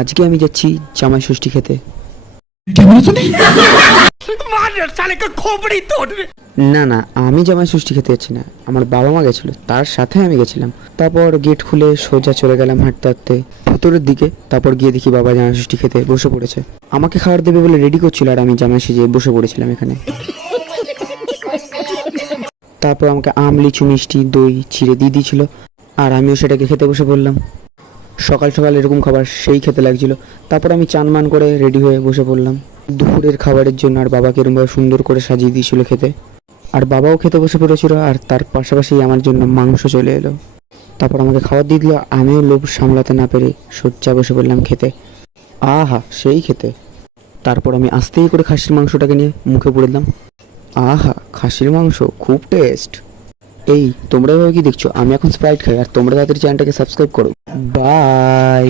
আজকে আমি যাচ্ছি জামাই ষষ্ঠী খেতে। না না, আমি জামাই ষষ্ঠী খেতে যাচ্ছি না, আমার বাবা মা গেছিলো, তার সাথে আমি গেছিলাম। তারপর গেট খুলে সোজা চলে গেলাম হাঁটতে হাঁটতে ভেতরের দিকে। তারপর গিয়ে দেখি বাবা জামাই ষষ্ঠী খেতে বসে পড়েছে, আমাকে খাবার দেবে বলে রেডি করছিল, আর আমি জামাই সেজে বসে পড়েছিলাম এখানে। তারপর আমাকে আম, লিচু, মিষ্টি, দই ছিঁড়ে দিয়ে দিয়েছিল, আর আমিও সেটাকে খেতে বসে পড়লাম। সকাল সকাল এরকম খাবার সেই খেতে লাগছিল। তারপর আমি চান মান করে রেডি হয়ে বসে পড়লাম দুপুরের খাবারের জন্য। আর বাবাকে এরকমভাবে সুন্দর করে সাজিয়ে দিয়েছিল খেতে, আর বাবাও খেতে বসে পড়েছিল, আর তার পাশাপাশি আমার জন্য মাংস চলে এলো। তারপর আমাকে খাবার দিয়ে দিল, আমিও লোভ সামলাতে না পেরে সোজা বসে পড়লাম খেতে। আহা সেই খেতে। তারপর আমি আস্তেই করে খাসির মাংসটাকে নিয়ে মুখে পুরে দিলাম। আহা, খাসির মাংস খুব টেস্ট। এই তোমরা এভাবে কি দেখছো? আমি এখন স্প্রাইট খাই, আর তোমরা তাড়াতাড়ি চ্যানেলটাকে সাবস্ক্রাইব করো। বাই।